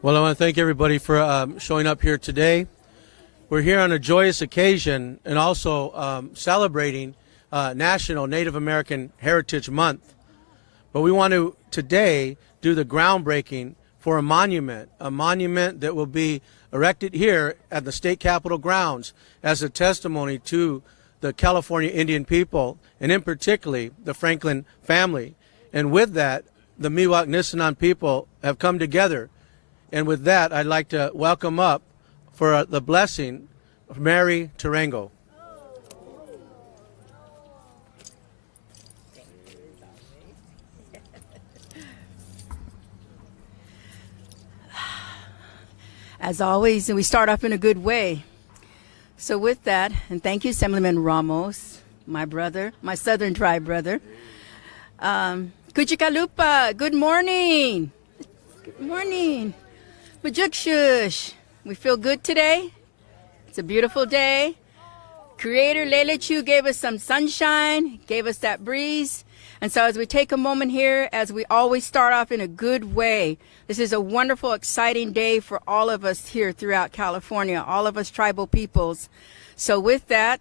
Well, I want to thank everybody for showing up here today. We're here on a joyous occasion and also celebrating National Native American Heritage Month. But we want to today do the groundbreaking for a monument that will be erected here at the state capitol grounds as a testimony to the California Indian people, and in particular the Franklin family. And with that, the Miwok Nisenan people have come together. And with that, I'd like to welcome up for the blessing of Mary Tarango. As always, we start off in a good way. So with that, and thank you, Assemblyman Ramos, my brother, my Southern Tribe brother. Kuchikalupa, good morning. Good morning. Majukshush, we feel good today. It's a beautiful day. Creator Lelechu gave us some sunshine, gave us that breeze. And so as we take a moment here, as we always start off in a good way, this is a wonderful, exciting day for all of us here throughout California, all of us tribal peoples. So with that,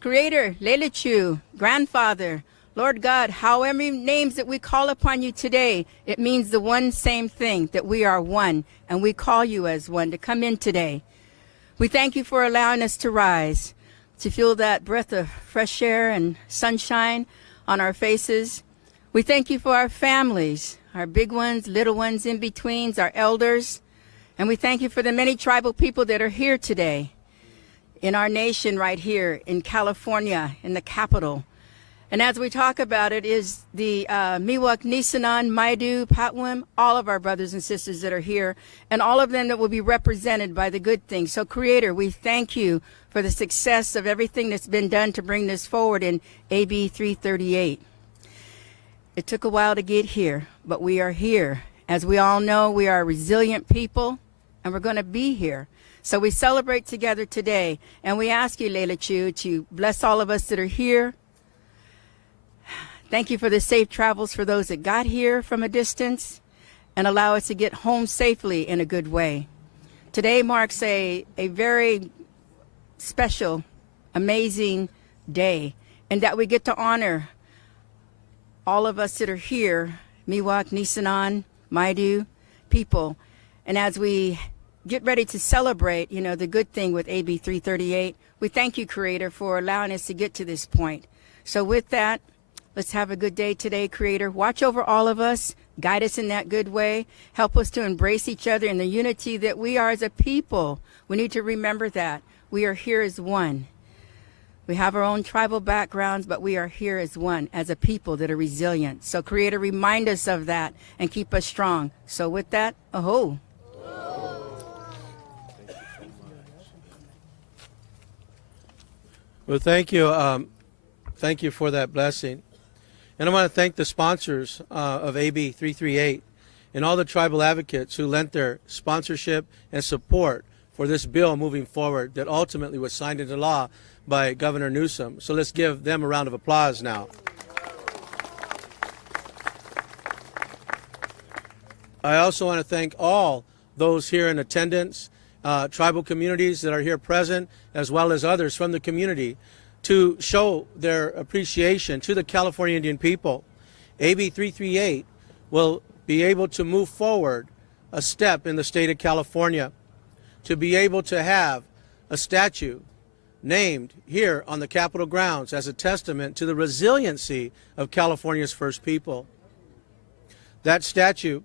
Creator, Lelechu, Grandfather, Lord God, however many names that we call upon you today, it means the one same thing, that we are one, and we call you as one to come in today. We thank you for allowing us to rise, to feel that breath of fresh air and sunshine on our faces. We thank you for our families, our big ones, little ones, in-betweens, our elders. And we thank you for the many tribal people that are here today in our nation right here in California, in the capital. And as we talk about it is the Miwok, Nisenan, Maidu, Patwin, all of our brothers and sisters that are here, and all of them that will be represented by the good things. So Creator, we thank you for the success of everything that's been done to bring this forward in AB 338. It took a while to get here, but we are here. As we all know, we are a resilient people, and we're going to be here. So we celebrate together today, and we ask you, Lelechu, to bless all of us that are here. Thank you for the safe travels for those that got here from a distance, and allow us to get home safely in a good way. Today marks a very special, amazing day, and that we get to honor all of us that are here, Miwok, Nisenan, Maidu people. And as we get ready to celebrate, you know, the good thing with AB 338, we thank you, Creator, for allowing us to get to this point. So with that, let's have a good day today, Creator. Watch over all of us, guide us in that good way, help us to embrace each other in the unity that we are as a people. We need to remember that. We are here as one. We have our own tribal backgrounds, but we are here as one, as a people that are resilient. So Creator, remind us of that and keep us strong. So with that, aho. Well, thank you. Thank you for that blessing. And I want to thank the sponsors of AB 338 and all the tribal advocates who lent their sponsorship and support for this bill moving forward that ultimately was signed into law by Governor Newsom. So let's give them a round of applause now. I also want to thank all those here in attendance, tribal communities that are here present, as well as others from the community, to show their appreciation to the California Indian people. AB 338 will be able to move forward a step in the state of California to be able to have a statue named here on the Capitol grounds as a testament to the resiliency of California's first people. That statue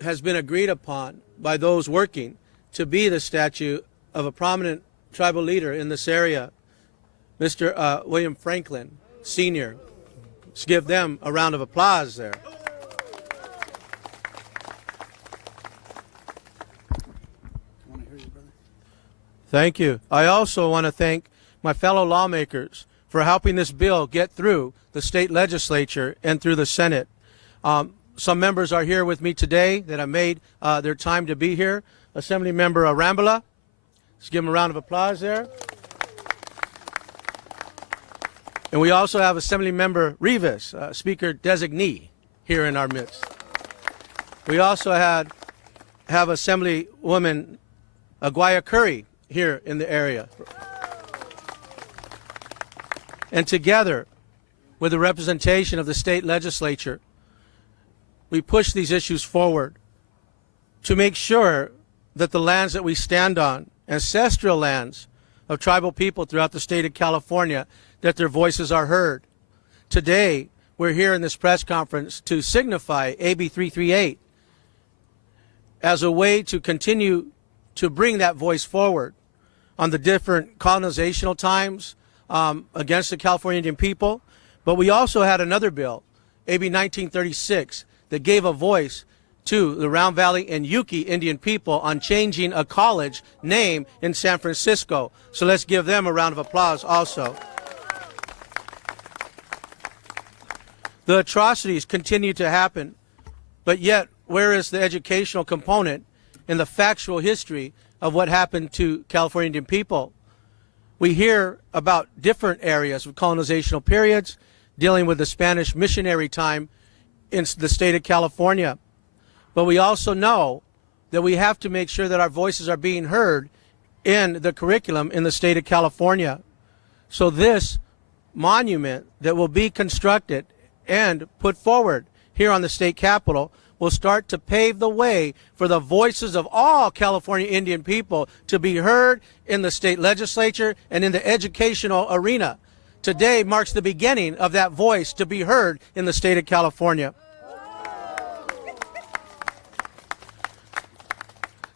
has been agreed upon by those working to be the statue of a prominent tribal leader in this area, Mr. William Franklin Sr. Let's give them a round of applause there. Thank you. I also want to thank my fellow lawmakers for helping this bill get through the state legislature and through the Senate. Some members are here with me today that have made their time to be here. Assemblymember Ramos. Let's give him a round of applause there. And we also have Assemblymember Rivas, Speaker Designee, here in our midst. We also had have Assemblywoman Aguaya Curry here in the area. And together with the representation of the state legislature, we push these issues forward to make sure that the lands that we stand on, ancestral lands of tribal people throughout the state of California, that their voices are heard. Today, we're here in this press conference to signify AB 338 as a way to continue to bring that voice forward on the different colonizational times against the California Indian people. But we also had another bill, AB 1936, that gave a voice to the Round Valley and Yuki Indian people on changing a college name in San Francisco. So let's give them a round of applause also. The atrocities continue to happen, but yet where is the educational component in the factual history of what happened to California Indian people? We hear about different areas of colonizational periods dealing with the Spanish missionary time in the state of California. But we also know that we have to make sure that our voices are being heard in the curriculum in the state of California. So this monument that will be constructed and put forward here on the state capitol will start to pave the way for the voices of all California Indian people to be heard in the state legislature and in the educational arena. Today marks the beginning of that voice to be heard in the state of California.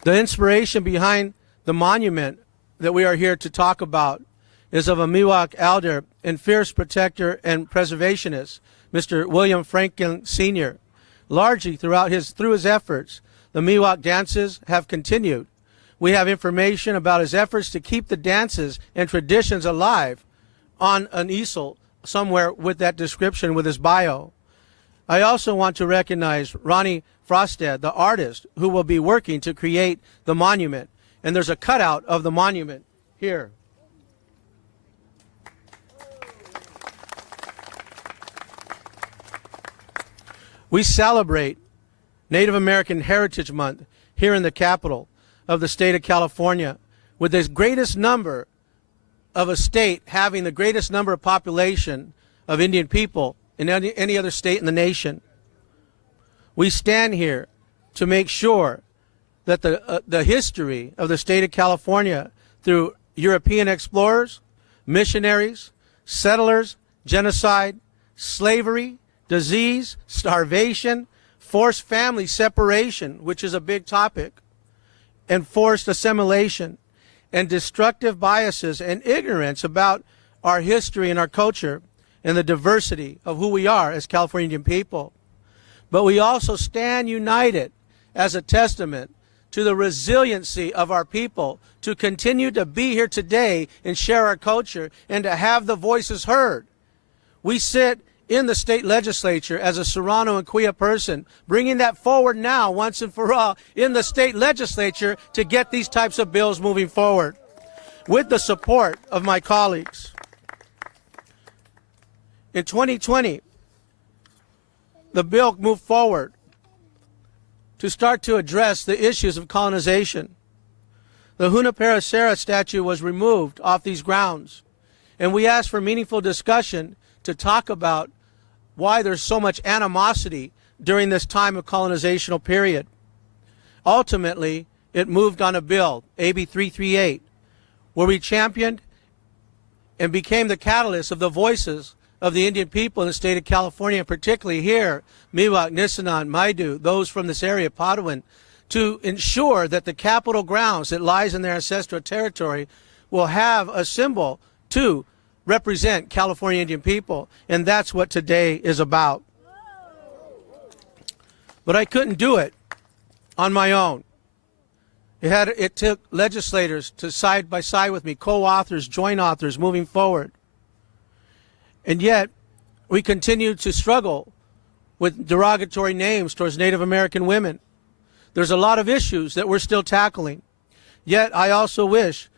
The inspiration behind the monument that we are here to talk about is of a Miwok elder and fierce protector and preservationist, Mr. William Franklin Sr. Largely through his efforts, the Miwok dances have continued. We have information about his efforts to keep the dances and traditions alive on an easel somewhere with that description with his bio. I also want to recognize Ronnie Frosted, the artist, who will be working to create the monument. And there's a cutout of the monument here. We celebrate Native American Heritage Month here in the capital of the state of California with the greatest number of a state having the greatest number of population of Indian people in any other state in the nation. We stand here to make sure that the history of the state of California through European explorers, missionaries, settlers, genocide, slavery, disease, starvation, forced family separation, which is a big topic, and forced assimilation, and destructive biases and ignorance about our history and our culture and the diversity of who we are as California Indian people. But we also stand united as a testament to the resiliency of our people to continue to be here today and share our culture and to have the voices heard. We sit in the state legislature as a Serrano and Kuya person, bringing that forward now once and for all in the state legislature to get these types of bills moving forward with the support of my colleagues. In 2020, the bill moved forward to start to address the issues of colonization. The Junipero Serra statue was removed off these grounds, and we asked for meaningful discussion to talk about why there's so much animosity during this time of colonizational period. Ultimately, it moved on a bill, AB 338, where we championed and became the catalyst of the voices of the Indian people in the state of California, and particularly here, Miwok, Nisenan, Maidu, those from this area, Padawan, to ensure that the Capitol grounds that lies in their ancestral territory will have a symbol to represent California Indian people, and that's what today is about. But I couldn't do it on my own. It took legislators to side by side with me, co-authors, joint authors, moving forward. And yet, we continue to struggle with derogatory names towards Native American women. There's a lot of issues that we're still tackling. Yet, I also wish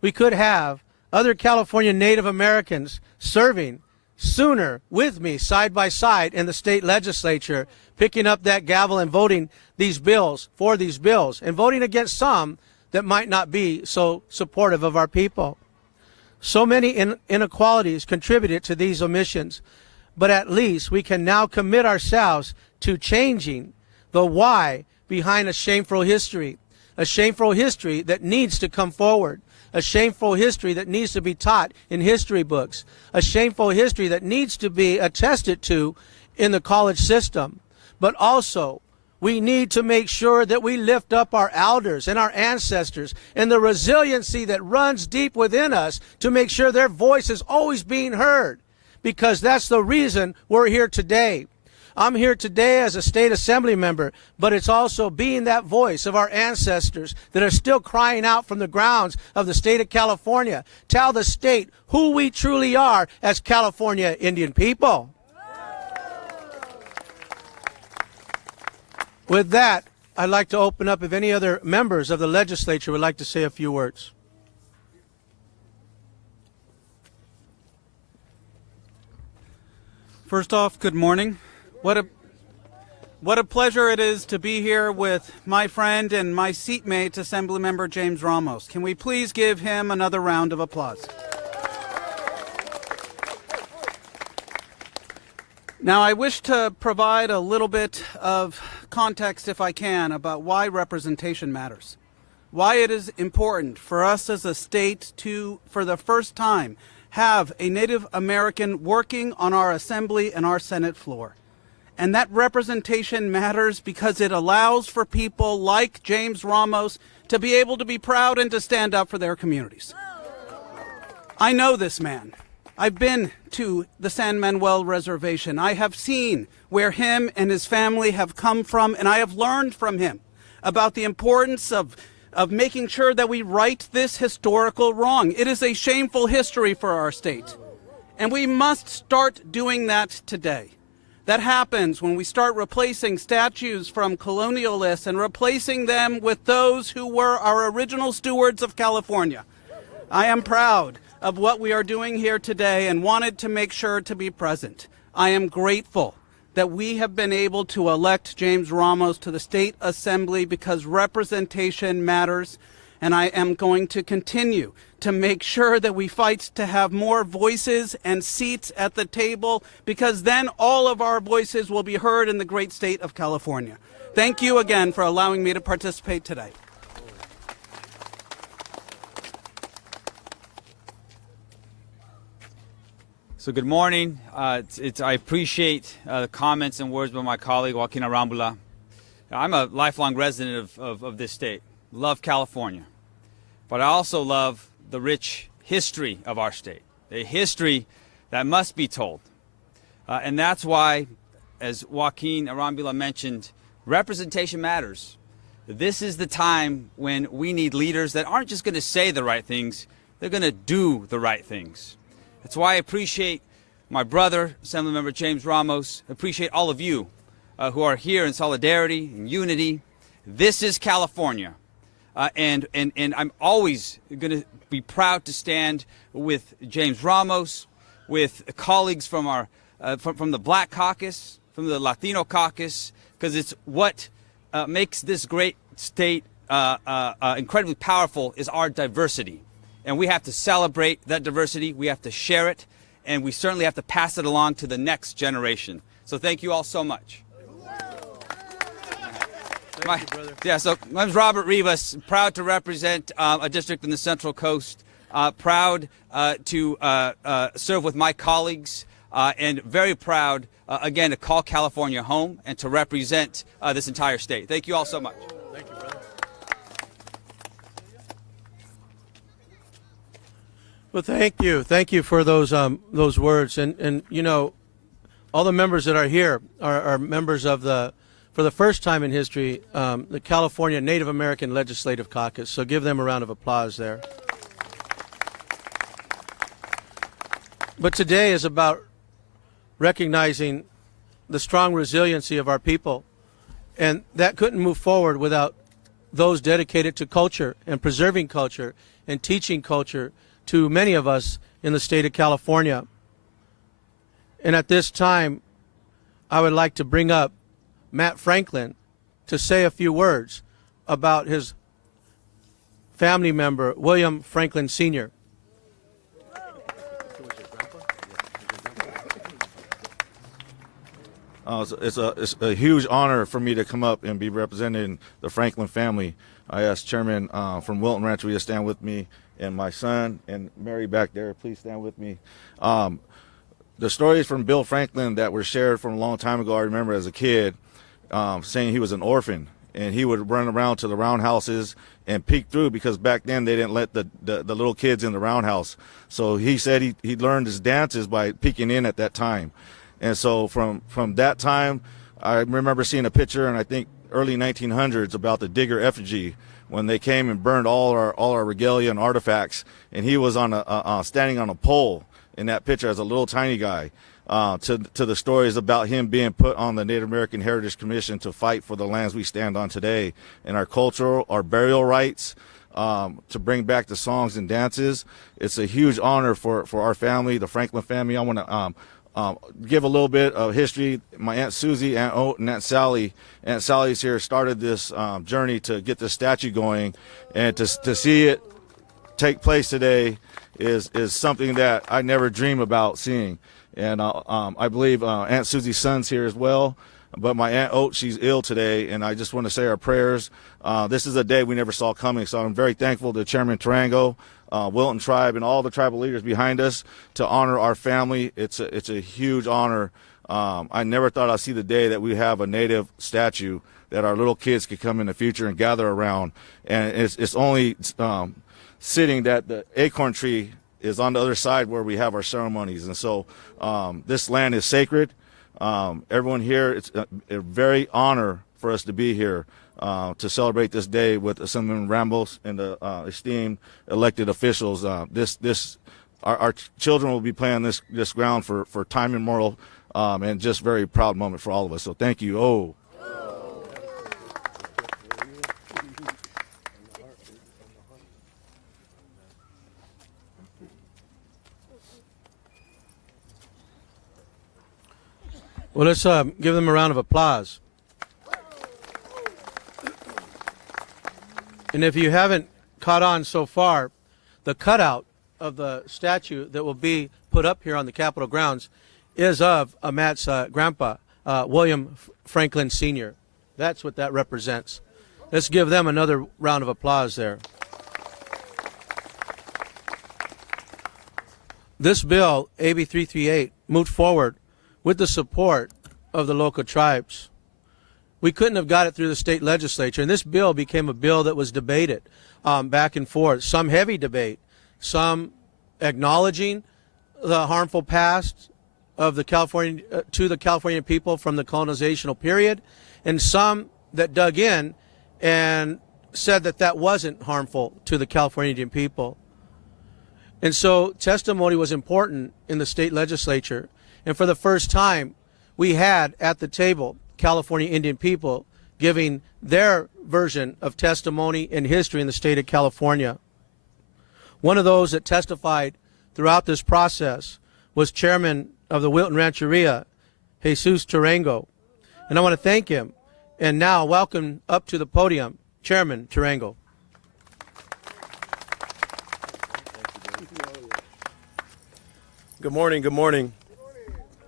we could have other California Native Americans serving sooner with me, side by side, in the state legislature, picking up that gavel and voting these bills, for these bills, and voting against some that might not be so supportive of our people. So many inequalities contributed to these omissions, but at least we can now commit ourselves to changing the why behind a shameful history that needs to come forward, a shameful history that needs to be taught in history books, a shameful history that needs to be attested to in the college system. But also, we need to make sure that we lift up our elders and our ancestors and the resiliency that runs deep within us to make sure their voice is always being heard, because that's the reason we're here today. I'm here today as a state assembly member, but it's also being that voice of our ancestors that are still crying out from the grounds of the state of California. Tell the state who we truly are as California Indian people. With that, I'd like to open up if any other members of the legislature would like to say a few words. First off, good morning. What a pleasure it is to be here with my friend and my seatmate, Assemblymember James Ramos. Can we please give him another round of applause? Now, I wish to provide a little bit of context, if I can, about why representation matters. Why it is important for us as a state to, for the first time, have a Native American working on our Assembly and our Senate floor. And that representation matters because it allows for people like James Ramos to be able to be proud and to stand up for their communities. I know this man. I've been to the San Manuel Reservation. I have seen where him and his family have come from, and I have learned from him about the importance of making sure that we right this historical wrong. It is a shameful history for our state, and we must start doing that today. That happens when we start replacing statues from colonialists and replacing them with those who were our original stewards of California. I am proud of what we are doing here today and wanted to make sure to be present. I am grateful that we have been able to elect James Ramos to the State Assembly because representation matters, and I am going to continue to make sure that we fight to have more voices and seats at the table, because then all of our voices will be heard in the great state of California. Thank you again for allowing me to participate today. So good morning. I appreciate the comments and words by my colleague, Joaquin Arambula. I'm a lifelong resident of this state. Love California. But I also love the rich history of our state, a history that must be told. And that's why, as Joaquin Arambula mentioned, representation matters. This is the time when we need leaders that aren't just going to say the right things, they're going to do the right things. That's why I appreciate my brother, Assemblymember James Ramos, appreciate all of you who are here in solidarity and unity. This is California. And I'm always going to be proud to stand with James Ramos, with colleagues from our from the Black Caucus, from the Latino Caucus, because it's what makes this great state incredibly powerful is our diversity. And we have to celebrate that diversity, we have to share it, and we certainly have to pass it along to the next generation. So thank you all so much. My name's Robert Rivas, proud to represent a district in the Central Coast, proud to serve with my colleagues, and very proud, again, to call California home and to represent this entire state. Thank you all so much. Thank you, brother. Well, thank you. Thank you for those words. And you know, all the members that are here are members of for the first time in history, the California Native American Legislative Caucus. So give them a round of applause there. But today is about recognizing the strong resiliency of our people. And that couldn't move forward without those dedicated to culture and preserving culture and teaching culture to many of us in the state of California. And at this time, I would like to bring up Matt Franklin to say a few words about his family member, William Franklin Sr. It's a huge honor for me to come up and be representing the Franklin family. I asked Chairman from Wilton Rancheria to stand with me, and my son and Mary back there, please stand with me. The stories from Bill Franklin that were shared from a long time ago, I remember as a kid, saying he was an orphan, and he would run around to the roundhouses and peek through, because back then they didn't let the little kids in the roundhouse. So he said he learned his dances by peeking in at that time. And so from that time, I remember seeing a picture, and I think early 1900s, about the Digger effigy, when they came and burned all our regalia and artifacts, and he was on standing on a pole in that picture as a little tiny guy. To the stories about him being put on the Native American Heritage Commission to fight for the lands we stand on today, and our cultural, our burial rights, to bring back the songs and dances. It's a huge honor for our family, the Franklin family. I want to give a little bit of history. My Aunt Susie, Aunt Oat, and Aunt Sally. Aunt Sally's here started this journey to get this statue going, and to see it take place today is something that I never dream about seeing. And I believe Aunt Susie's son's here as well. But my Aunt Oat, she's ill today, and I just want to say our prayers. This is a day we never saw coming, so I'm very thankful to Chairman Tarango, Wilton Tribe, and all the tribal leaders behind us to honor our family. It's a huge honor. I never thought I'd see the day that we have a Native statue that our little kids could come in the future and gather around. And it's only sitting that the acorn tree is on the other side where we have our ceremonies. And so this land is sacred. Everyone here, it's a very honor for us to be here to celebrate this day with Assemblyman Ramos and the esteemed elected officials. Our children will be playing this ground for time immemorial, and just very proud moment for all of us. So thank you. Oh. Well, let's give them a round of applause. And if you haven't caught on so far, the cutout of the statue that will be put up here on the Capitol grounds is of Matt's grandpa, William Franklin Sr. That's what that represents. Let's give them another round of applause there. This bill, AB 338, moved forward with the support of the local tribes. We couldn't have got it through the state legislature, and this bill became a bill that was debated back and forth, some heavy debate, some acknowledging the harmful past of the California to the Californian people from the colonizational period, and some that dug in and said that that wasn't harmful to the California Indian people. And so testimony was important in the state legislature. And for the first time, we had at the table California Indian people giving their version of testimony and history in the state of California. One of those that testified throughout this process was Chairman of the Wilton Rancheria, Jesus Tarango. And I want to thank him. And now welcome up to the podium, Chairman Tarango. Good morning, good morning.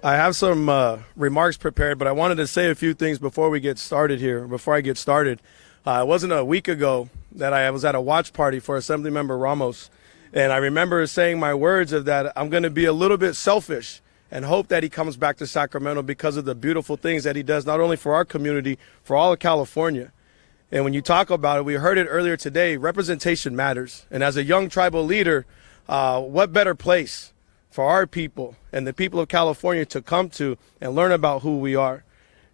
I have some remarks prepared, but I wanted to say a few things before we get started here, before I get started. It wasn't a week ago that I was at a watch party for Assemblymember Ramos, and I remember saying my words of that I'm going to be a little bit selfish and hope that he comes back to Sacramento because of the beautiful things that he does, not only for our community, for all of California. And when you talk about it, we heard it earlier today, representation matters. And as a young tribal leader, what better place for our people and the people of California to come to and learn about who we are.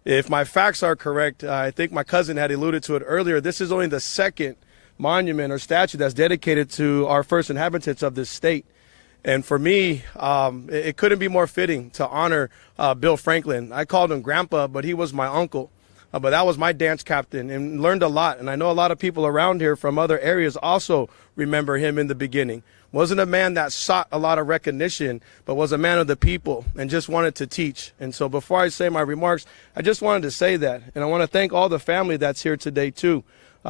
If my facts are correct, I think my cousin had alluded to it earlier, this is only the second monument or statue that's dedicated to our first inhabitants of this state. And for me, it couldn't be more fitting to honor Bill Franklin. I called him Grandpa, but he was my uncle. but that was my dance captain, and learned a lot. And I know a lot of people around here from other areas also remember him in the beginning. Wasn't a man that sought a lot of recognition, but was a man of the people and just wanted to teach. And so before I say my remarks, I just wanted to say that. And I want to thank all the family that's here today too.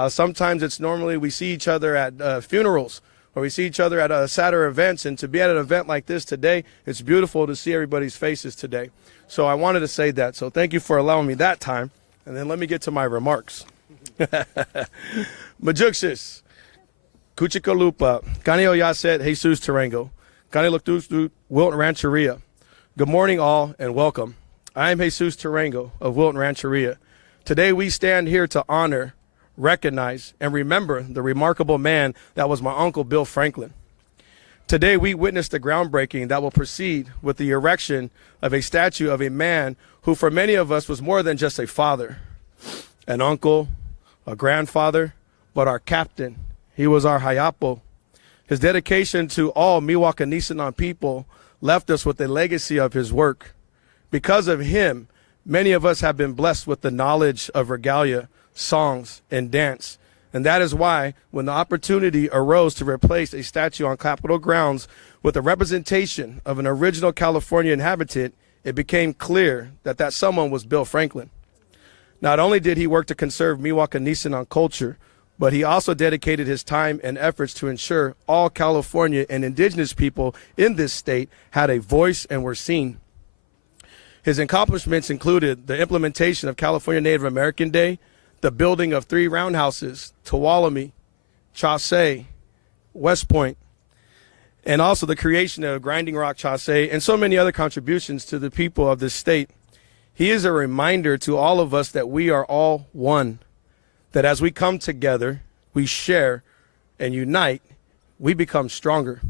Sometimes it's normally we see each other at funerals, or we see each other at sadder events. And to be at an event like this today, it's beautiful to see everybody's faces today. So I wanted to say that. So thank you for allowing me that time. And then let me get to my remarks. Majuxis. Cuchicalupa, Canio Yaset, Jesus Tarango, Caniloctustu, Wilton Rancheria. Good morning, all, and welcome. I am Jesus Tarango of Wilton Rancheria. Today we stand here to honor, recognize, and remember the remarkable man that was my uncle Bill Franklin. Today we witnessed the groundbreaking that will proceed with the erection of a statue of a man who for many of us was more than just a father, an uncle, a grandfather, but our captain. He was our hayapo. His dedication to all Miwok people left us with a legacy of his work. Because of him, many of us have been blessed with the knowledge of regalia, songs, and dance. And that is why, when the opportunity arose to replace a statue on Capitol grounds with a representation of an original California inhabitant, it became clear that that someone was Bill Franklin. Not only did he work to conserve Miwok culture, but he also dedicated his time and efforts to ensure all California and indigenous people in this state had a voice and were seen. His accomplishments included the implementation of California Native American Day, the building of 3 roundhouses, Tuolumne, Chaussee, West Point, and also the creation of Grinding Rock Chaussee, and so many other contributions to the people of this state. He is a reminder to all of us that we are all one, that as we come together, we share and unite, we become stronger.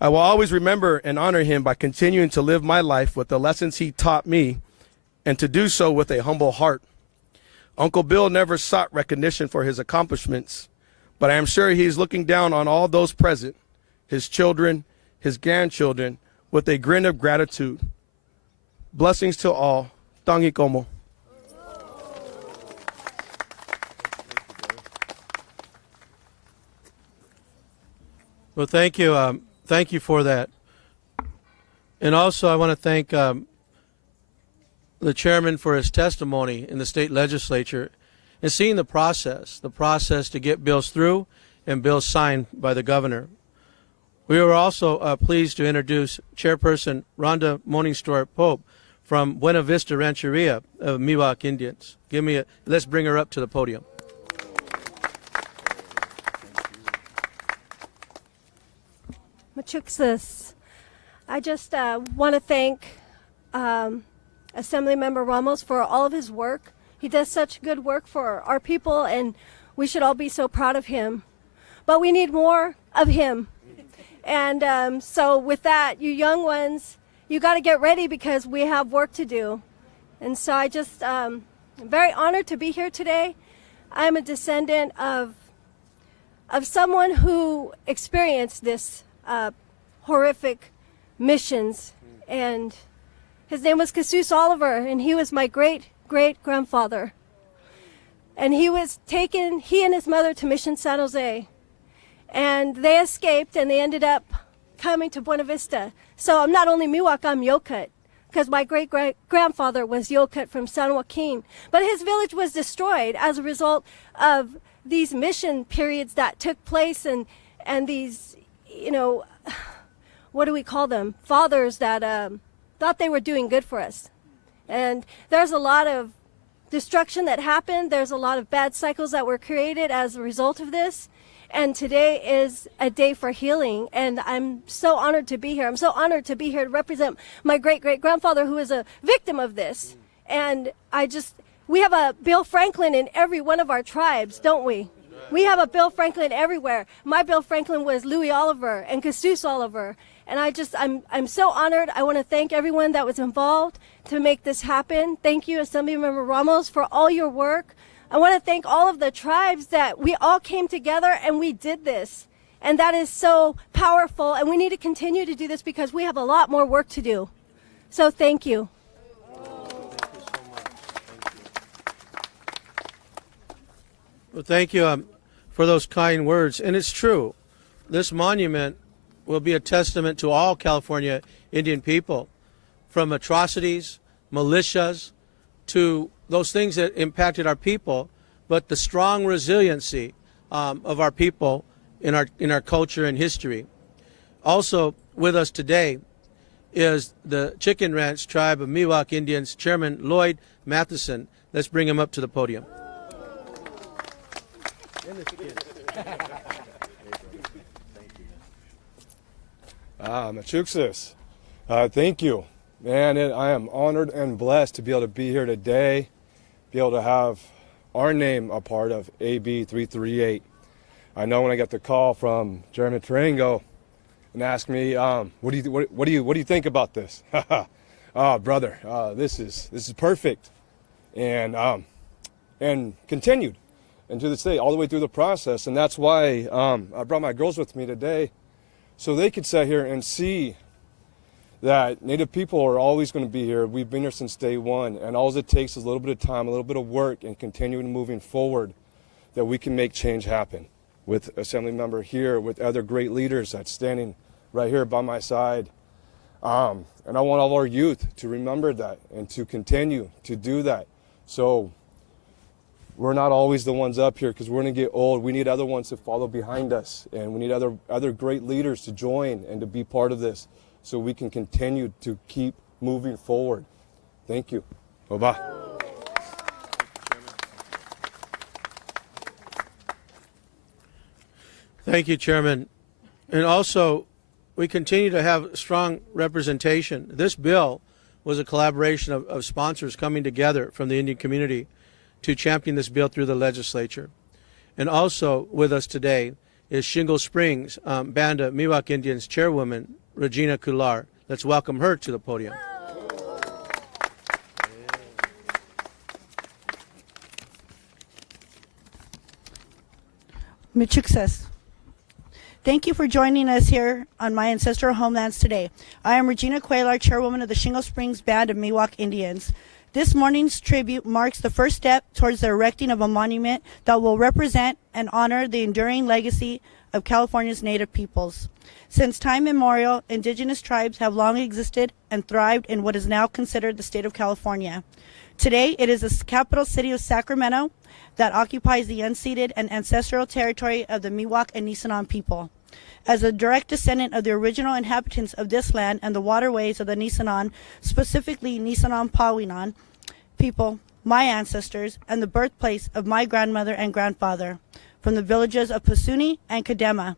I will always remember and honor him by continuing to live my life with the lessons he taught me, and to do so with a humble heart. Uncle Bill never sought recognition for his accomplishments, but I am sure he is looking down on all those present, his children, his grandchildren, with a grin of gratitude. Blessings to all. Tangi como. Well, thank you. Thank you for that. And also, I want to thank the chairman for his testimony in the state legislature and seeing the process to get bills through and bills signed by the governor. We were also pleased to introduce Chairperson Rhonda Morningstar Pope from Buena Vista Rancheria of Miwok Indians. Let's bring her up to the podium. Machuxis. I just want to thank Assemblymember Ramos for all of his work. He does such good work for our people, and we should all be so proud of him. But we need more of him. And so with that, you young ones, you got to get ready because we have work to do. And so I just am very honored to be here today. I'm a descendant of someone who experienced this horrific missions, and his name was Jesus Oliver, and he was my great-great-grandfather. And he was taken, he and his mother, to Mission San Jose, and they escaped, and they ended up coming to Buena Vista. So I'm not only Miwok, I'm Yokut, because my great-great-grandfather was Yokut from San Joaquin. But his village was destroyed as a result of these mission periods that took place, and these, you know, what do we call them? Fathers that thought they were doing good for us. And there's a lot of destruction that happened. There's a lot of bad cycles that were created as a result of this. And today is a day for healing. And I'm so honored to be here. I'm so honored to be here to represent my great-great-grandfather who is a victim of this. And we have a Bill Franklin in every one of our tribes, don't we? We have a Bill Franklin everywhere. My Bill Franklin was Louis Oliver and Jesus Oliver. And I'm so honored. I want to thank everyone that was involved to make this happen. Thank you, Assemblymember Ramos, for all your work. I want to thank all of the tribes that we all came together and we did this. And that is so powerful. And we need to continue to do this because we have a lot more work to do. So thank you. Well, thank you for those kind words. And it's true. This monument will be a testament to all California Indian people, from atrocities, militias, to those things that impacted our people, but the strong resiliency of our people in our culture and history. Also with us today is the Chicken Ranch Tribe of Miwok Indians, Chairman Lloyd Matheson. Let's bring him up to the podium. Machuksis, thank you. Man, I am honored and blessed to be able to be here today, be able to have our name a part of AB 338. I know when I got the call from Chairman Tarango and asked me, what do you think about this? Brother, this is perfect, and continued, and to this day, all the way through the process, and that's why I brought my girls with me today, so they could sit here and see that Native people are always going to be here. We've been here since day one, and all it takes is a little bit of time, a little bit of work, and continuing moving forward, that we can make change happen. With Assemblymember here, with other great leaders that's standing right here by my side. And I want all our youth to remember that and to continue to do that. So we're not always the ones up here, because we're going to get old. We need other ones to follow behind us, and we need other great leaders to join and to be part of this, so we can continue to keep moving forward. Thank you. Bye-bye. Thank you, Chairman. And also, we continue to have strong representation. This bill was a collaboration of sponsors coming together from the Indian community to champion this bill through the legislature. And also with us today is Shingle Springs Band of Miwok Indians Chairwoman Regina Kular. Let's welcome her to the podium. Michukses. Thank you for joining us here on my ancestral homelands today. I am Regina Cuellar, Chairwoman of the Shingle Springs Band of Miwok Indians. This morning's tribute marks the first step towards the erecting of a monument that will represent and honor the enduring legacy of California's Native peoples. Since time immemorial, indigenous tribes have long existed and thrived in what is now considered the state of California. Today, it is the capital city of Sacramento that occupies the unceded and ancestral territory of the Miwok and Nisenan people. As a direct descendant of the original inhabitants of this land and the waterways of the Nisenan, specifically Nisenan Pawinan people, my ancestors, and the birthplace of my grandmother and grandfather, from the villages of Pasuni and Kadema,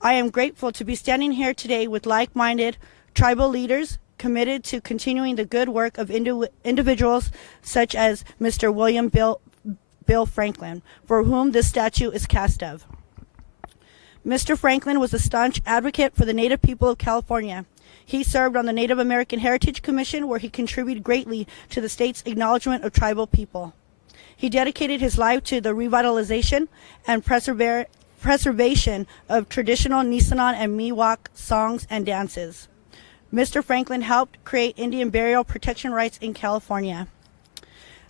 I am grateful to be standing here today with like-minded tribal leaders committed to continuing the good work of individuals such as Mr. William Bill Franklin, for whom this statue is cast of. Mr. Franklin was a staunch advocate for the Native people of California. He served on the Native American Heritage Commission, where he contributed greatly to the state's acknowledgement of tribal people. He dedicated his life to the revitalization and preservation of traditional Nisenan and Miwok songs and dances. Mr. Franklin helped create Indian burial protection rights in California.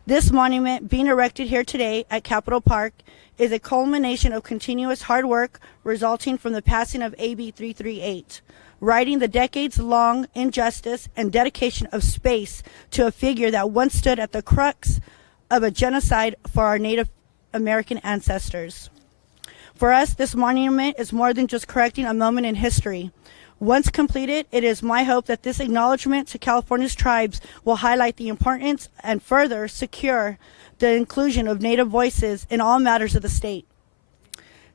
This monument being erected here today at Capitol Park is a culmination of continuous hard work resulting from the passing of AB 338, righting the decades-long injustice and dedication of space to a figure that once stood at the crux of a genocide for our Native American ancestors. For us, this monument is more than just correcting a moment in history. Once completed, it is my hope that this acknowledgement to California's tribes will highlight the importance and further secure the inclusion of Native voices in all matters of the state.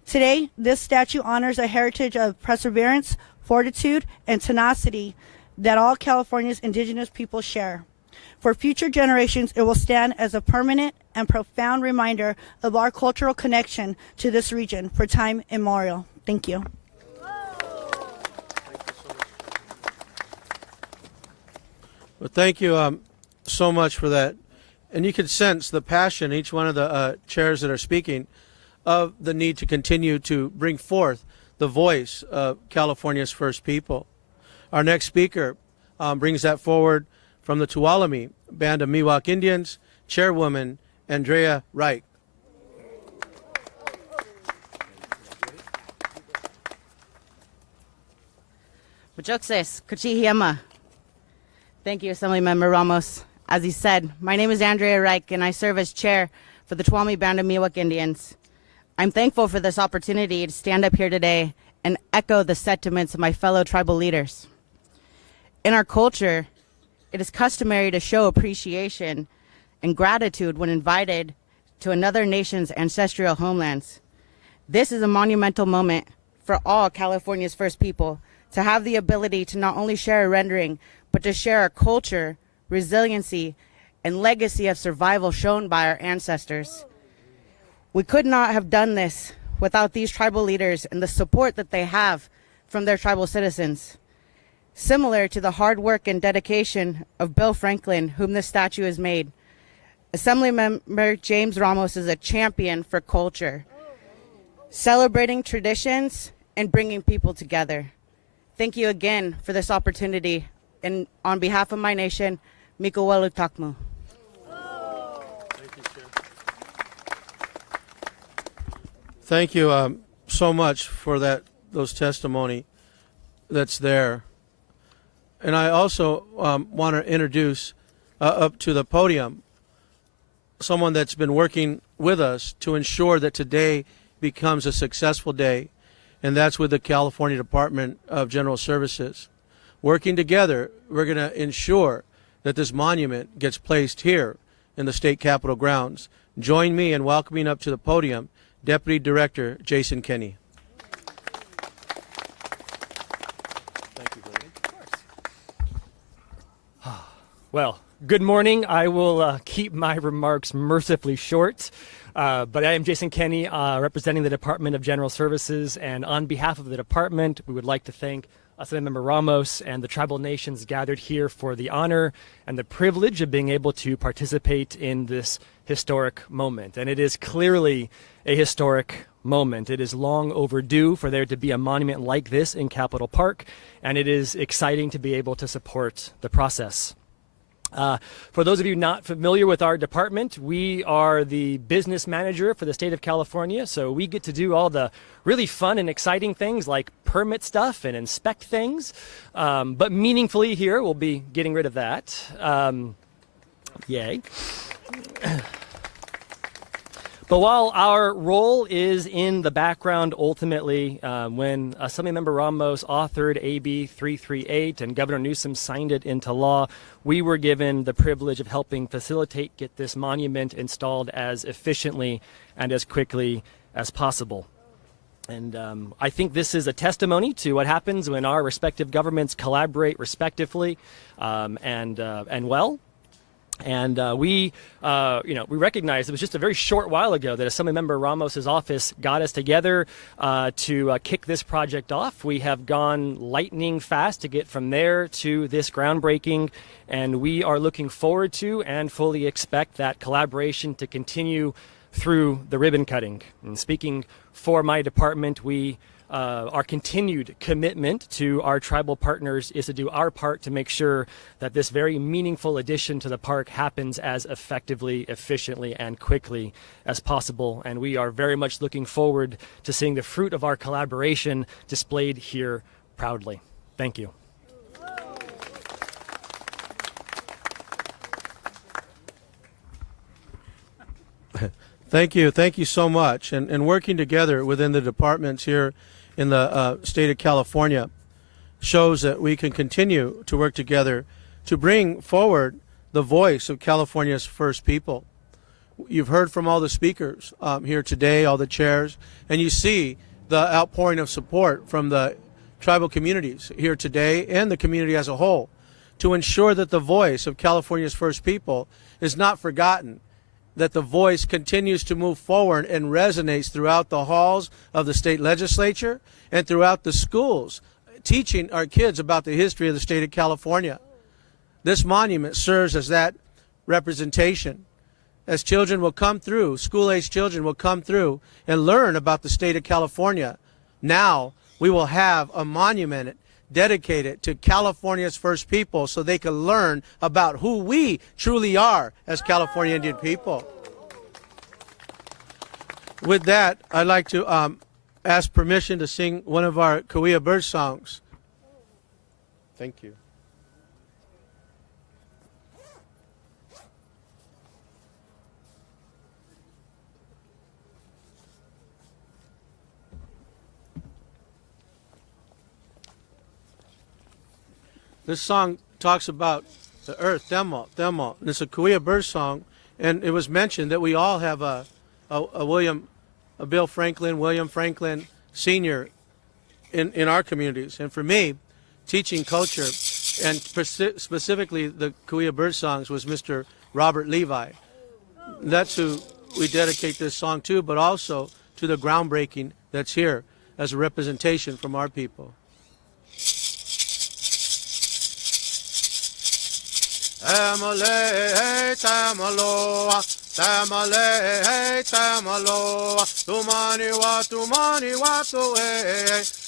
Today, this statue honors a heritage of perseverance, fortitude, and tenacity that all California's indigenous people share. For future generations, it will stand as a permanent and profound reminder of our cultural connection to this region for time immemorial. Thank you. Well, thank you so much for that. And you can sense the passion, each one of the chairs that are speaking, of the need to continue to bring forth the voice of California's first people. Our next speaker brings that forward from the Tuolumne Band of Miwok Indians, Chairwoman Andrea Wright. Majuxes, Kuchihiyama. Thank you, Assemblymember Ramos. As he said, my name is Andrea Reich, and I serve as chair for the Tuolumne Band of Miwok Indians. I'm thankful for this opportunity to stand up here today and echo the sentiments of my fellow tribal leaders. In our culture, it is customary to show appreciation and gratitude when invited to another nation's ancestral homelands. This is a monumental moment for all California's first people to have the ability to not only share a rendering, but to share our culture, resiliency, and legacy of survival shown by our ancestors. We could not have done this without these tribal leaders and the support that they have from their tribal citizens. Similar to the hard work and dedication of Bill Franklin, whom this statue is made, Assemblymember James Ramos is a champion for culture, celebrating traditions and bringing people together. Thank you again for this opportunity, and on behalf of my nation, Miko Walu Takmu. Thank you so much for those testimony that's there. And I also want to introduce up to the podium someone that's been working with us to ensure that today becomes a successful day, and that's with the California Department of General Services. Working together, we're going to ensure that this monument gets placed here in the state capitol grounds. Join me in welcoming up to the podium Deputy Director Jason Kenney. Thank you, Brady. Of course. Well, good morning. I will keep my remarks mercifully short. But I am Jason Kenney, representing the Department of General Services, and on behalf of the department, we would like to thank Assemblymember Ramos and the tribal nations gathered here for the honor and the privilege of being able to participate in this historic moment. And it is clearly a historic moment. It is long overdue for there to be a monument like this in Capitol Park, and it is exciting to be able to support the process. For those of you not familiar with our department, we are the business manager for the state of California, so we get to do all the really fun and exciting things like permit stuff and inspect things, but meaningfully here we'll be getting rid of that. Yay. But while our role is in the background, ultimately, when Assemblymember Ramos authored AB 338 and Governor Newsom signed it into law, we were given the privilege of helping facilitate get this monument installed as efficiently and as quickly as possible. And I think this is a testimony to what happens when our respective governments collaborate respectively and well. And we recognize it was just a very short while ago that Assemblymember Ramos's office got us together to kick this project off. We have gone lightning fast to get from there to this groundbreaking, and we are looking forward to and fully expect that collaboration to continue through the ribbon cutting. And speaking for my department, our continued commitment to our tribal partners is to do our part to make sure that this very meaningful addition to the park happens as effectively, efficiently, and quickly as possible. And we are very much looking forward to seeing the fruit of our collaboration displayed here proudly. Thank you. Thank you. Thank you so much. And working together within the departments here in the state of California shows that we can continue to work together to bring forward the voice of California's first people. You've heard from all the speakers here today, all the chairs, and you see the outpouring of support from the tribal communities here today and the community as a whole to ensure that the voice of California's first people is not forgotten, that the voice continues to move forward and resonates throughout the halls of the state legislature and throughout the schools, teaching our kids about the history of the state of California. This monument serves as that representation. As children will come through, school-age children will come through and learn about the state of California. Now we will have a monument dedicated to California's first people so they can learn about who we truly are as California Indian people. With that, I'd like to ask permission to sing one of our Cahuilla bird songs. Thank you. This song talks about the earth, Demo, Demo. And it's a Kuya bird song, and it was mentioned that we all have a Bill Franklin, William Franklin Sr. in our communities. And for me, teaching culture, and specifically the Kuya bird songs, was Mr. Robert Levi. That's who we dedicate this song to, but also to the groundbreaking that's here as a representation from our people. Tamale, tamaloa, tamale, tamaloa, tumani wa tu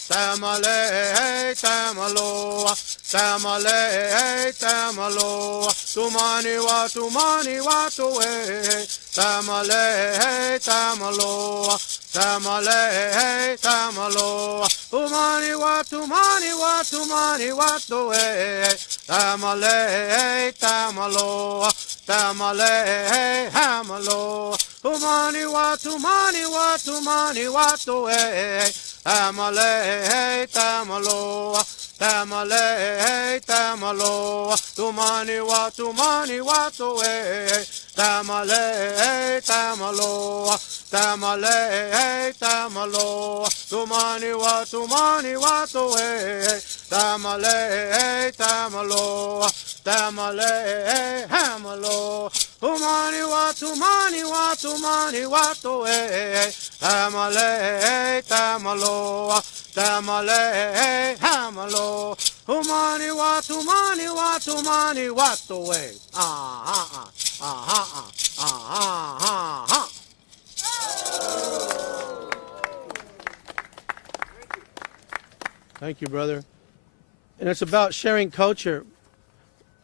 tamale, tamaloa, tamale, tamaloa, tumani wa tu tamale, tamaloa, tamale, tamaloa, tumani wa tu tamale, tamaloa, tamale, hamaloa, tumani wa tu tamale, tamaloa, tamale, tamaloa, tumani wa tamale, tamaloa, tamale, tamaloa, tumani wa tamale, tamaloa, tamale, hamaloa, tumani wa tamale, tamaloa, tamale, hamaloa, tumani wa Thank you, brother. And it's about sharing culture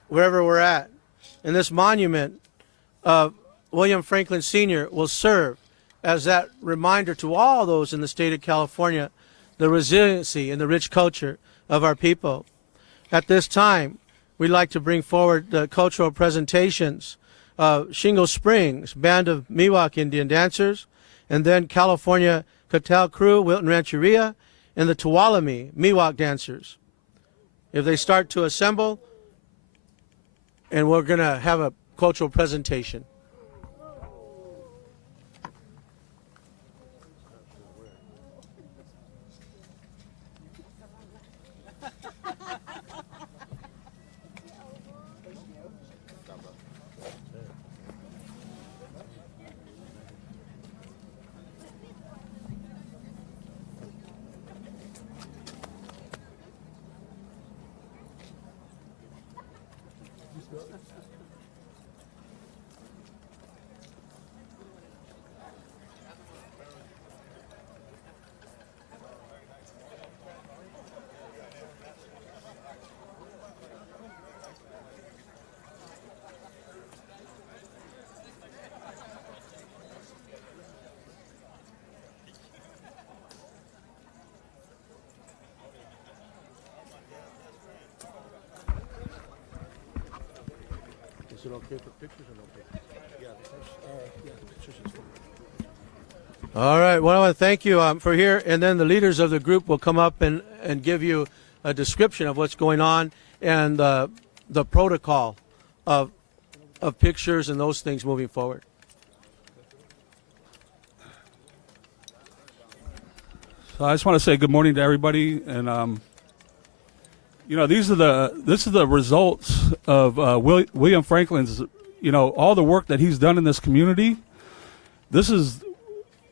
wherever we're at. And this monument of William Franklin Sr. will serve as that reminder to all those in the state of California, the resiliency and the rich culture of our people. At this time, we'd like to bring forward the cultural presentations of Shingle Springs Band of Miwok Indian Dancers, and then California Cattell Crew, Wilton Rancheria, and the Tuolumne Miwok Dancers. If they start to assemble, and we're going to have a cultural presentation. Is it okay for pictures or no pictures? Yeah, pictures is fine. All right. Well, I want to thank you for here, and then the leaders of the group will come up and give you a description of what's going on and the protocol of pictures and those things moving forward. So I just want to say good morning to everybody, and you know, this is the results of William Franklin's, you know, all the work that he's done in this community. This is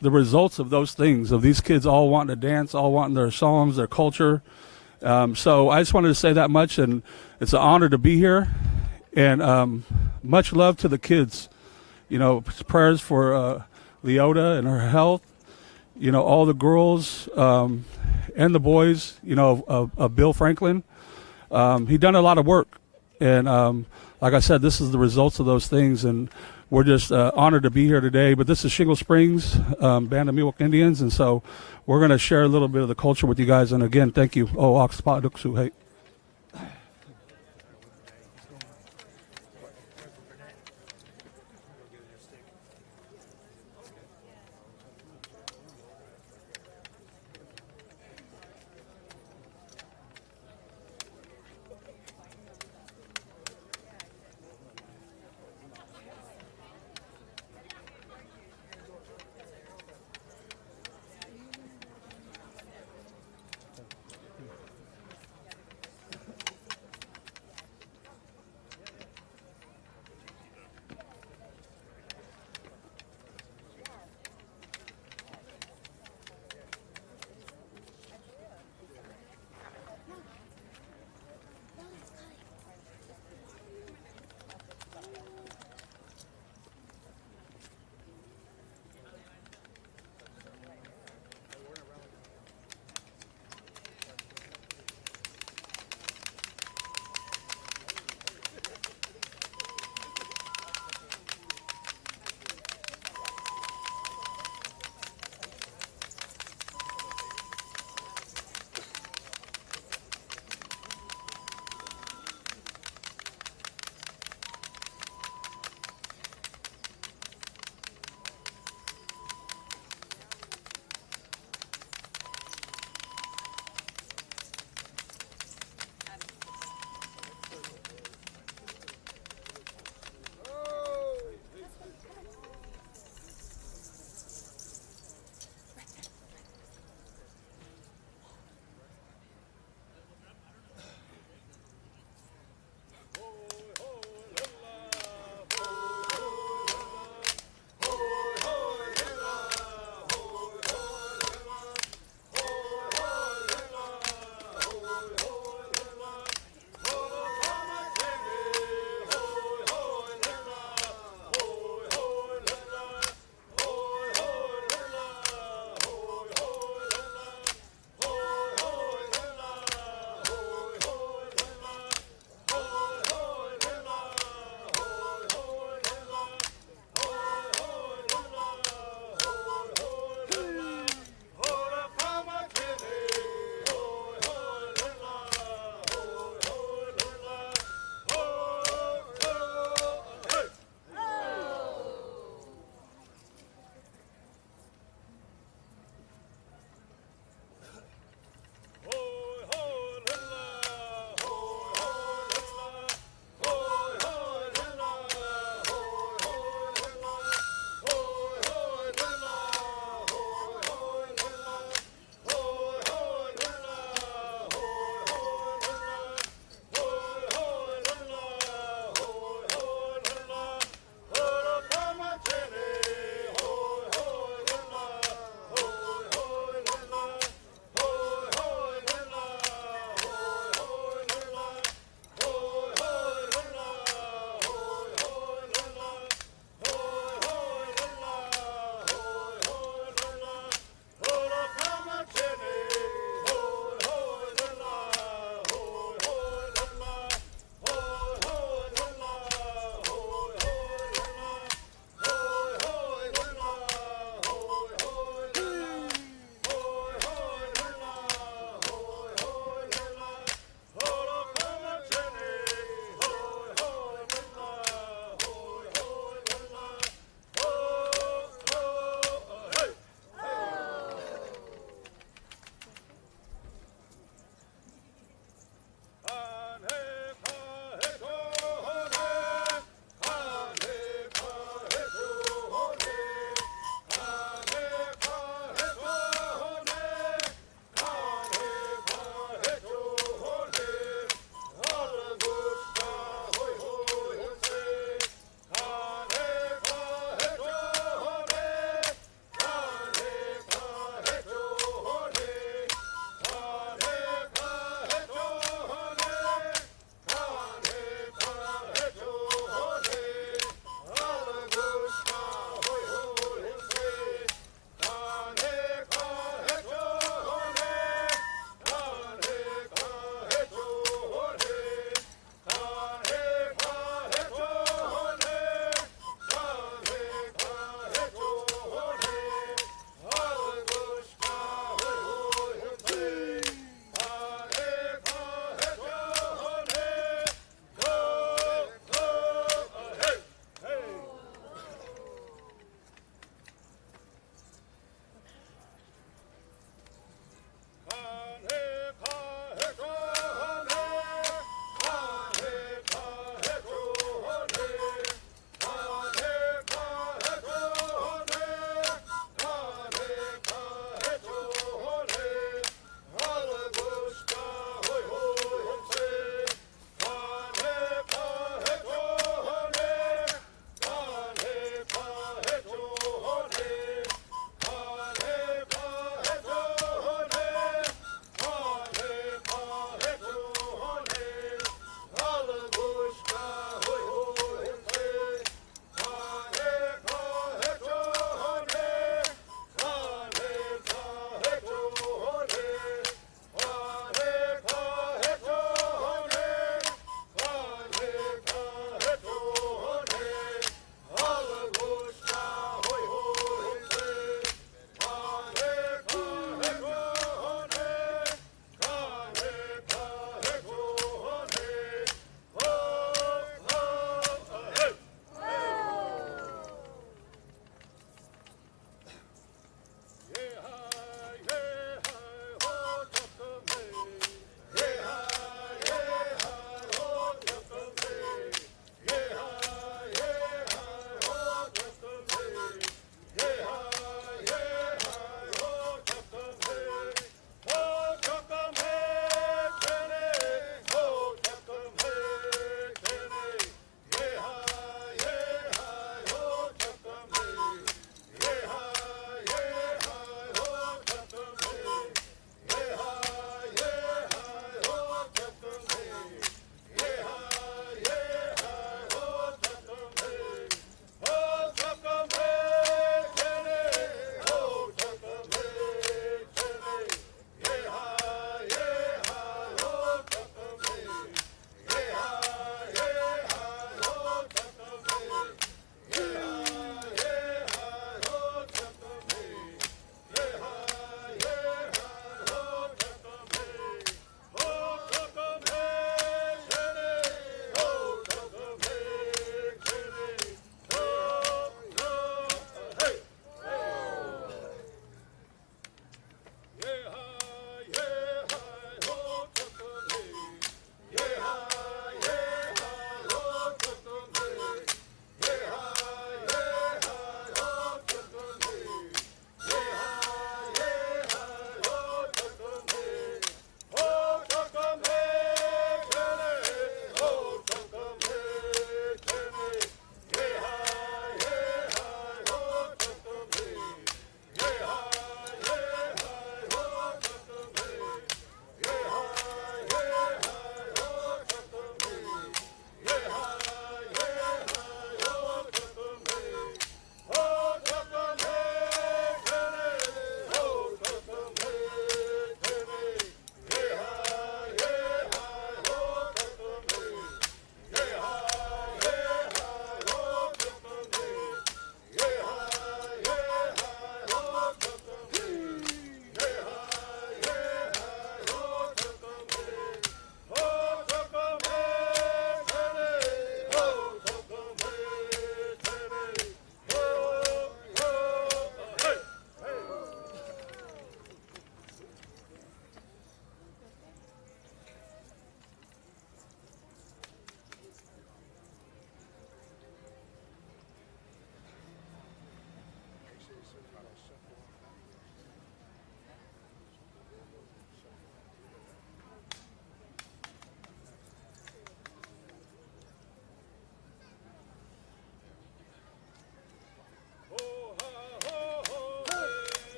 the results of those things, of these kids all wanting to dance, all wanting their songs, their culture. So I just wanted to say that much, and it's an honor to be here. And much love to the kids. You know, prayers for Leota and her health. You know, all the girls and the boys, you know, of Bill Franklin. He done a lot of work, and like I said, this is the results of those things, and we're just honored to be here today. But this is Shingle Springs Band of Miwok Indians, and so we're going to share a little bit of the culture with you guys. And again, thank you. Oh, Oxpa Duxu, hey.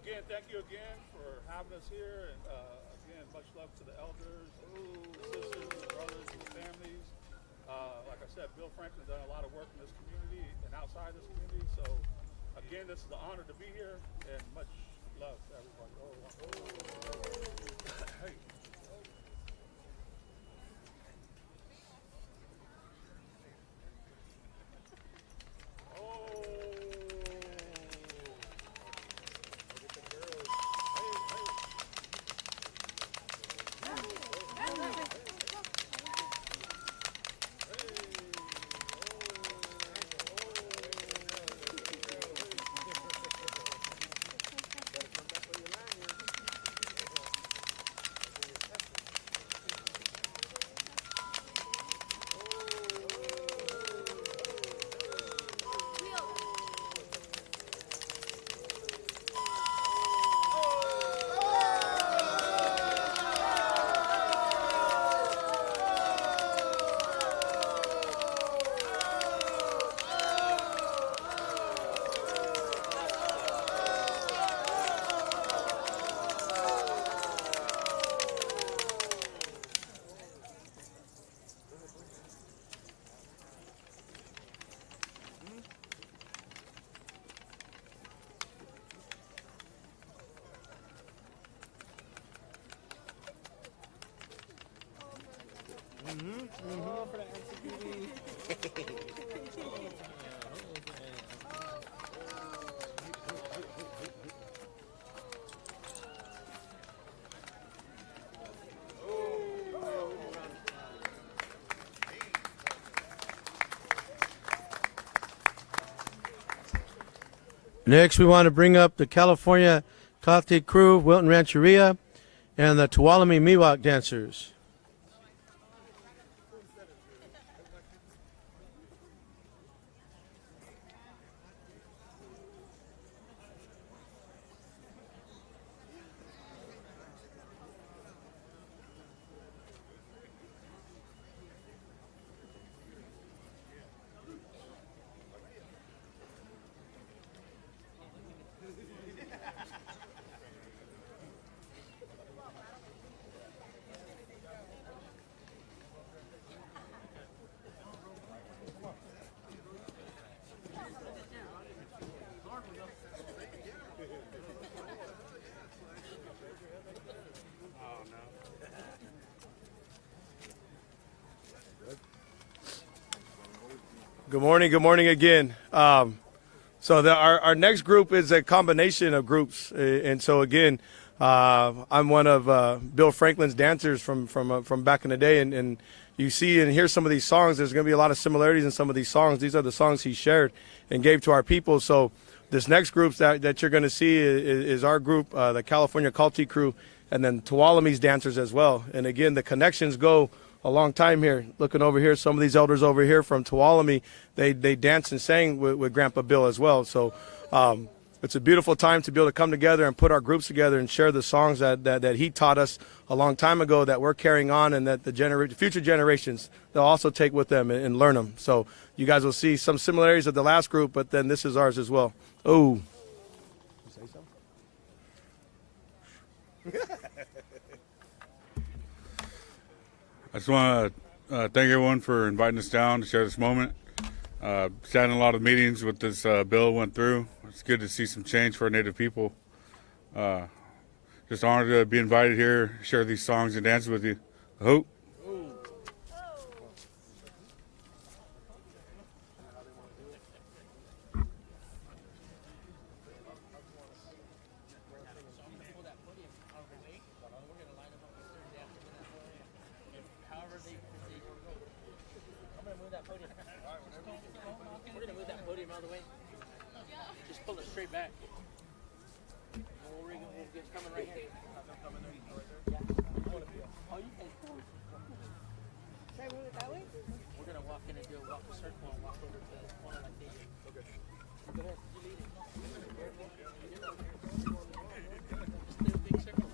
again, thank you again for having us here, and again, much love to the elders, the sisters, the brothers, the families. Like I said, Bill Franklin's done a lot of work in this community and outside this community, so again, this is an honor to be here, and much love to everybody. Hey. Next, we want to bring up the California Coffee Crew, Wilton Rancheria, and the Tuolumne Miwok dancers. Good morning again. So our next group is a combination of groups, and so again, I'm one of Bill Franklin's dancers from back in the day, and you see and hear some of these songs. There's going to be a lot of similarities in some of these songs. These are the songs he shared and gave to our people. So this next group that you're going to see is our group, the California Culty Crew, and then Tuolumne's dancers as well. And again, the connections go a long time here. Looking over here, some of these elders over here from Tuolumne, they danced and sang with Grandpa Bill as well. So it's a beautiful time to be able to come together and put our groups together and share the songs that he taught us a long time ago that we're carrying on, and that the future generations, they'll also take with them and learn them. So you guys will see some similarities of the last group, but then this is ours as well. Oh. You say so? I just want to thank everyone for inviting us down to share this moment. Sat in a lot of meetings with this bill went through. It's good to see some change for our Native people. Just honored to be invited here, share these songs and dance with you. I hope. Just pull it straight back. We're coming right here. Oh, you can. Should I move it that way? We're going to walk in and do a walk a circle and walk over to the corner like this. Okay. Go ahead. You lead it. Just do a big circle.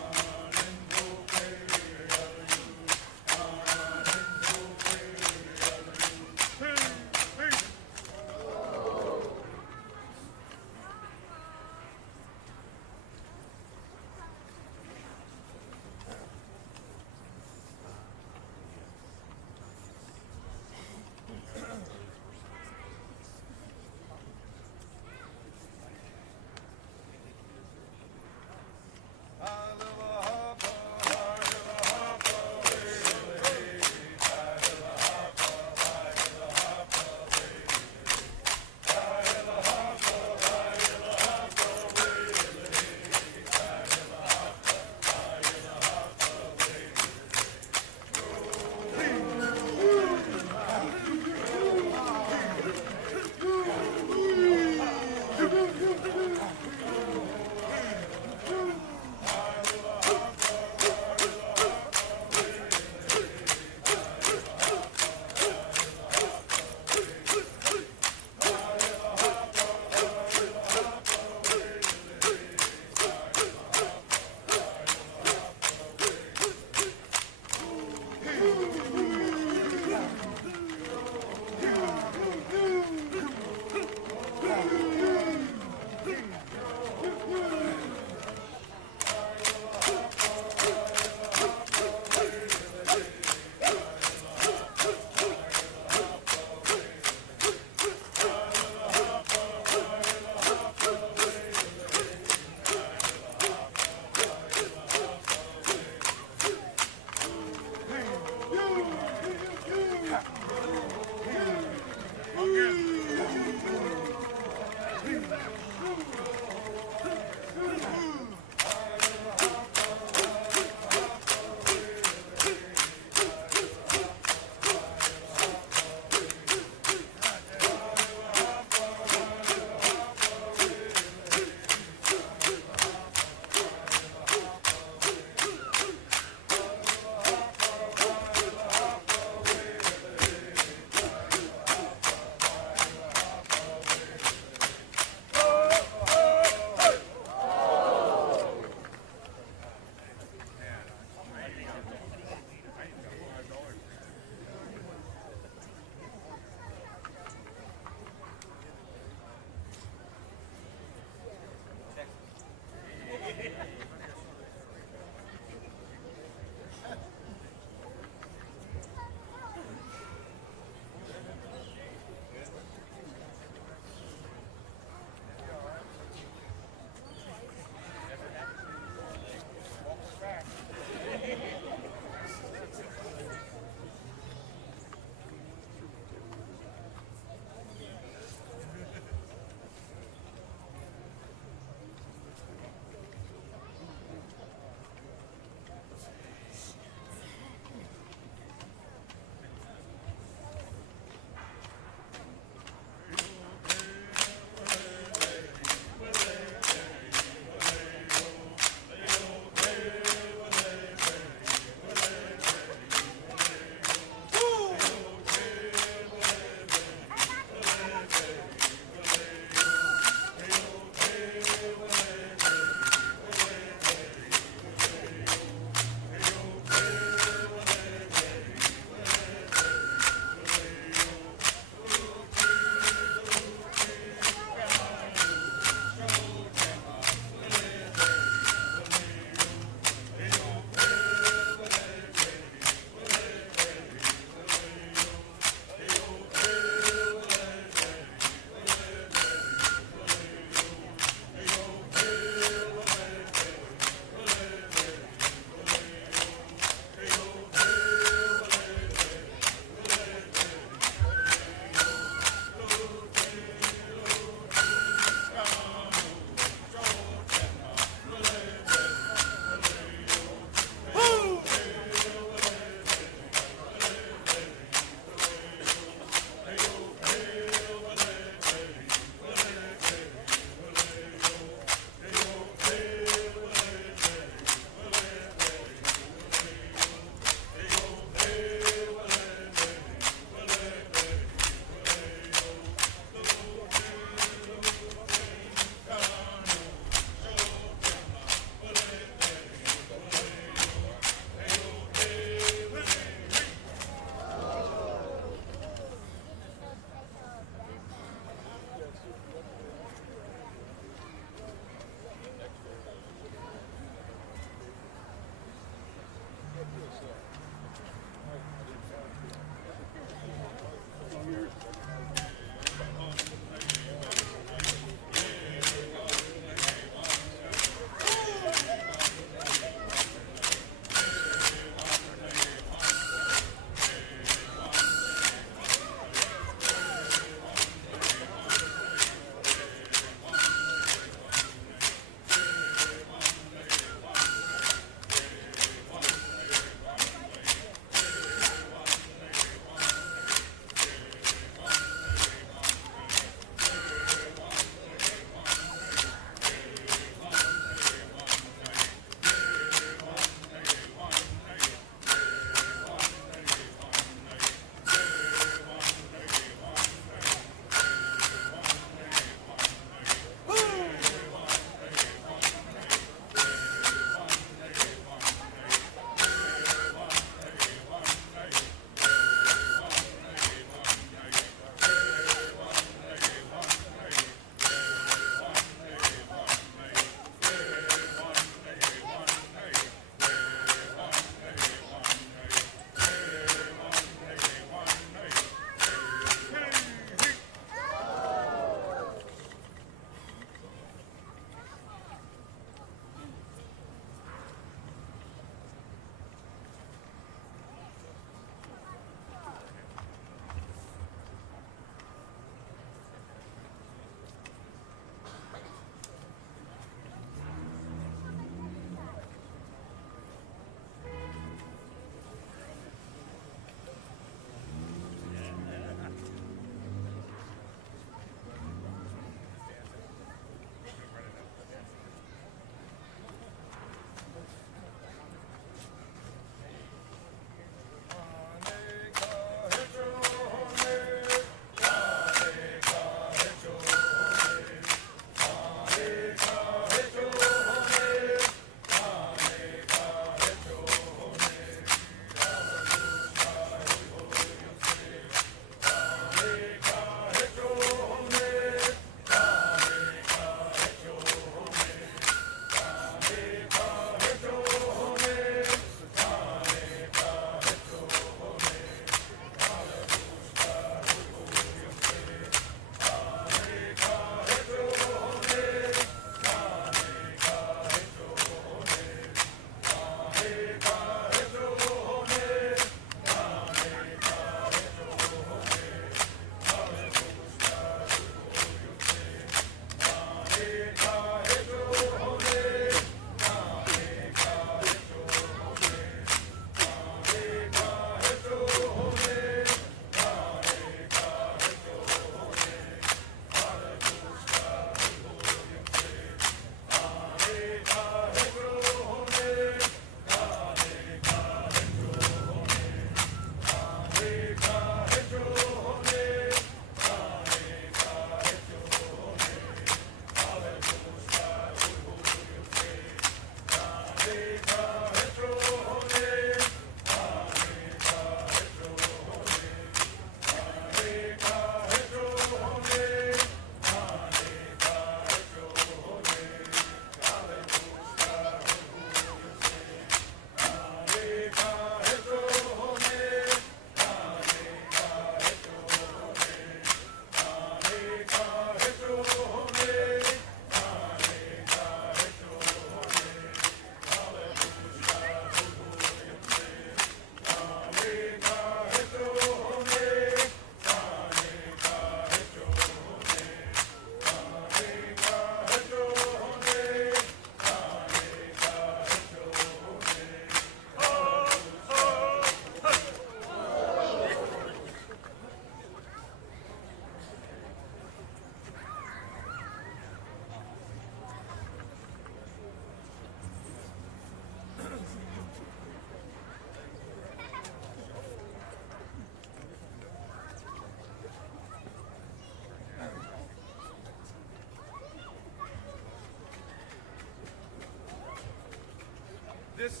this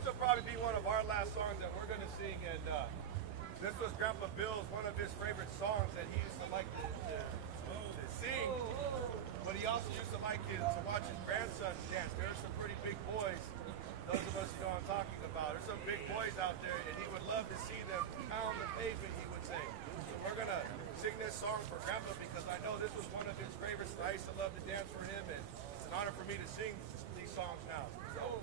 will probably be one of our last songs that we're going to sing, and this was Grandpa Bill's, one of his favorite songs that he used to like to sing, but he also used to like to watch his grandson dance. There's some pretty big boys, those of us who know what I'm talking about. There's some big boys out there, and he would love to see them pound the pavement, he would say. So we're going to sing this song for Grandpa because I know this was one of his favorites. I used to love to dance for him, and it's an honor for me to sing these songs now. So,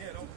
yeah, don't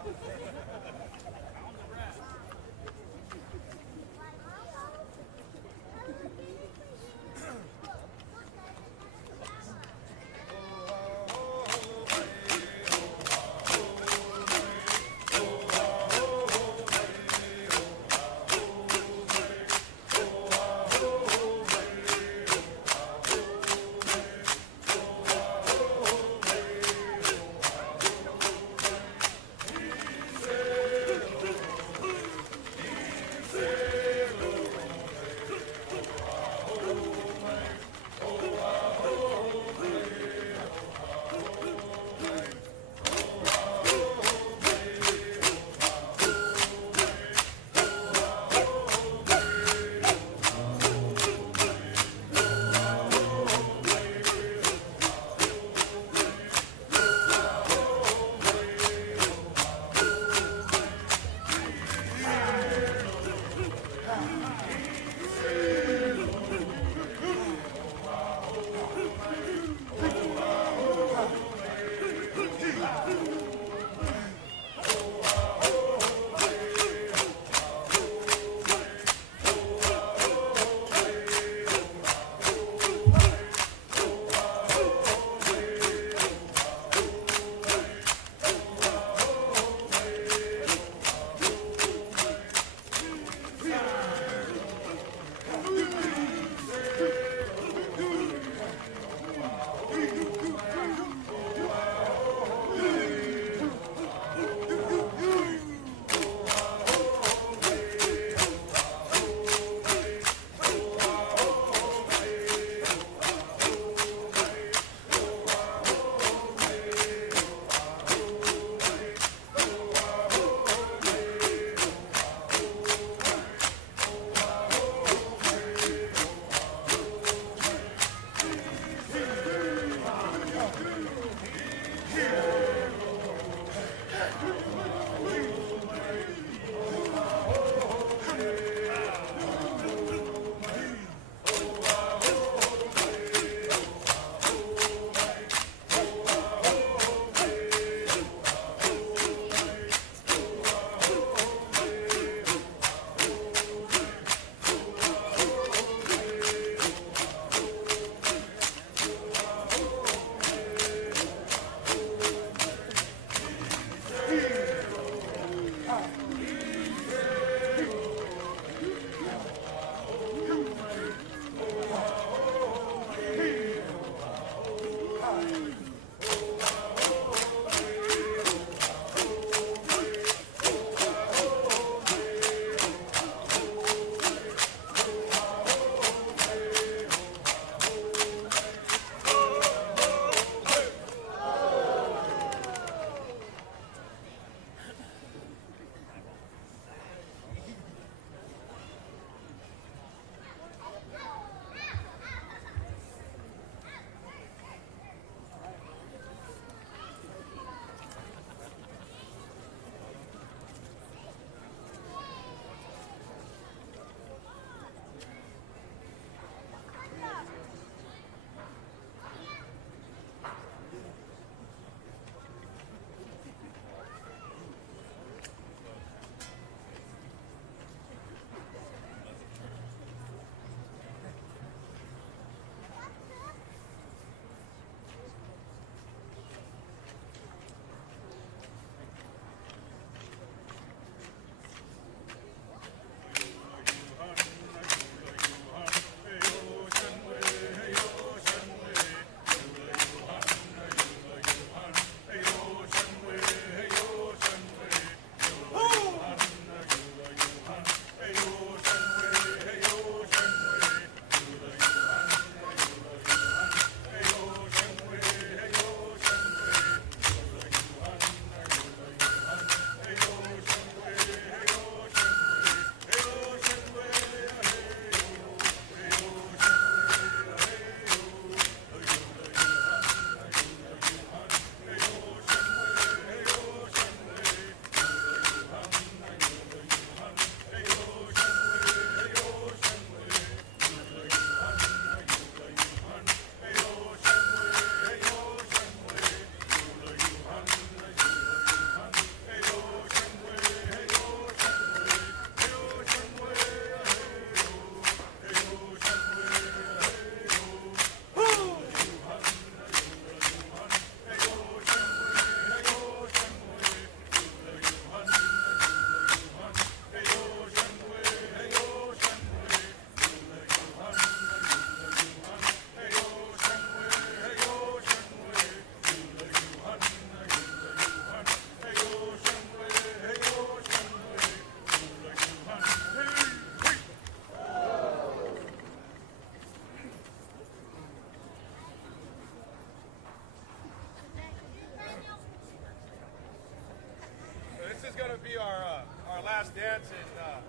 is gonna be our last dance, and our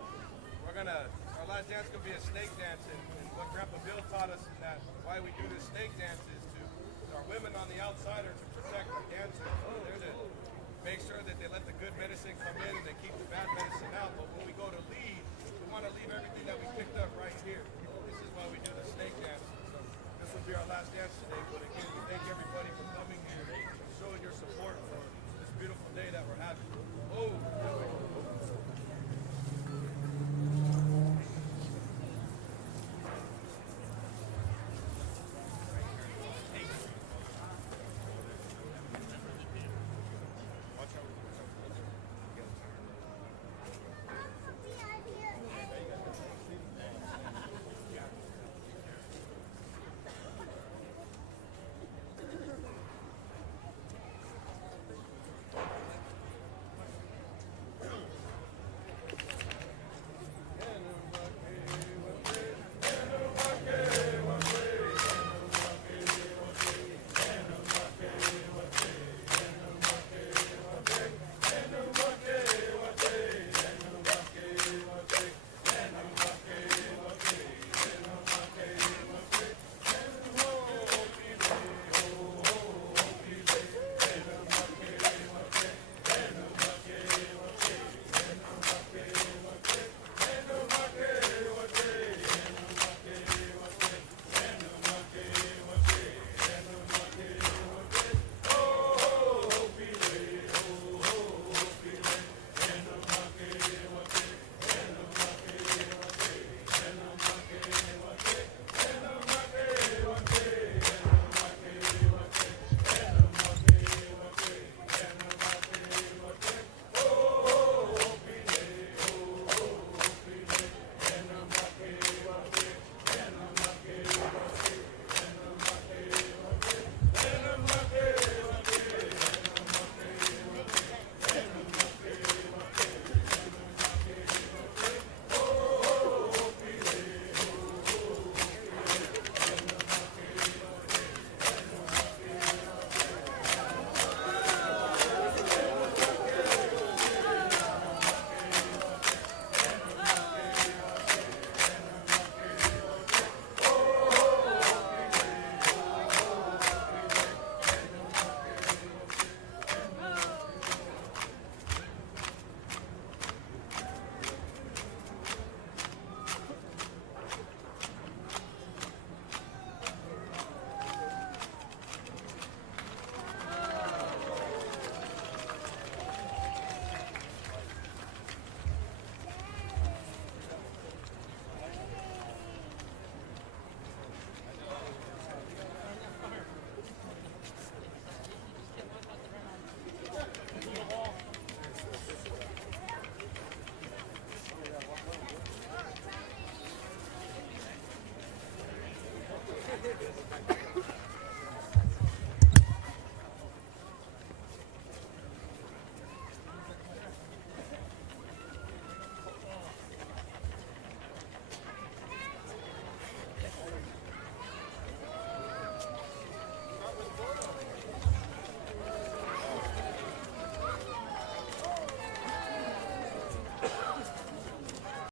last dance gonna be a snake dance. And what Grandpa Bill taught us, and that why we do this snake dance is our women on the outside are to protect our dancers. They're to make sure that they let the good medicine come in and they keep the bad medicine out. But when we go to leave, we want to leave everything that we picked up right here. This is why we do the snake dance. So this will be our last dance today. But again, we thank everybody for coming here and showing your support for this beautiful day that we're having. Oh.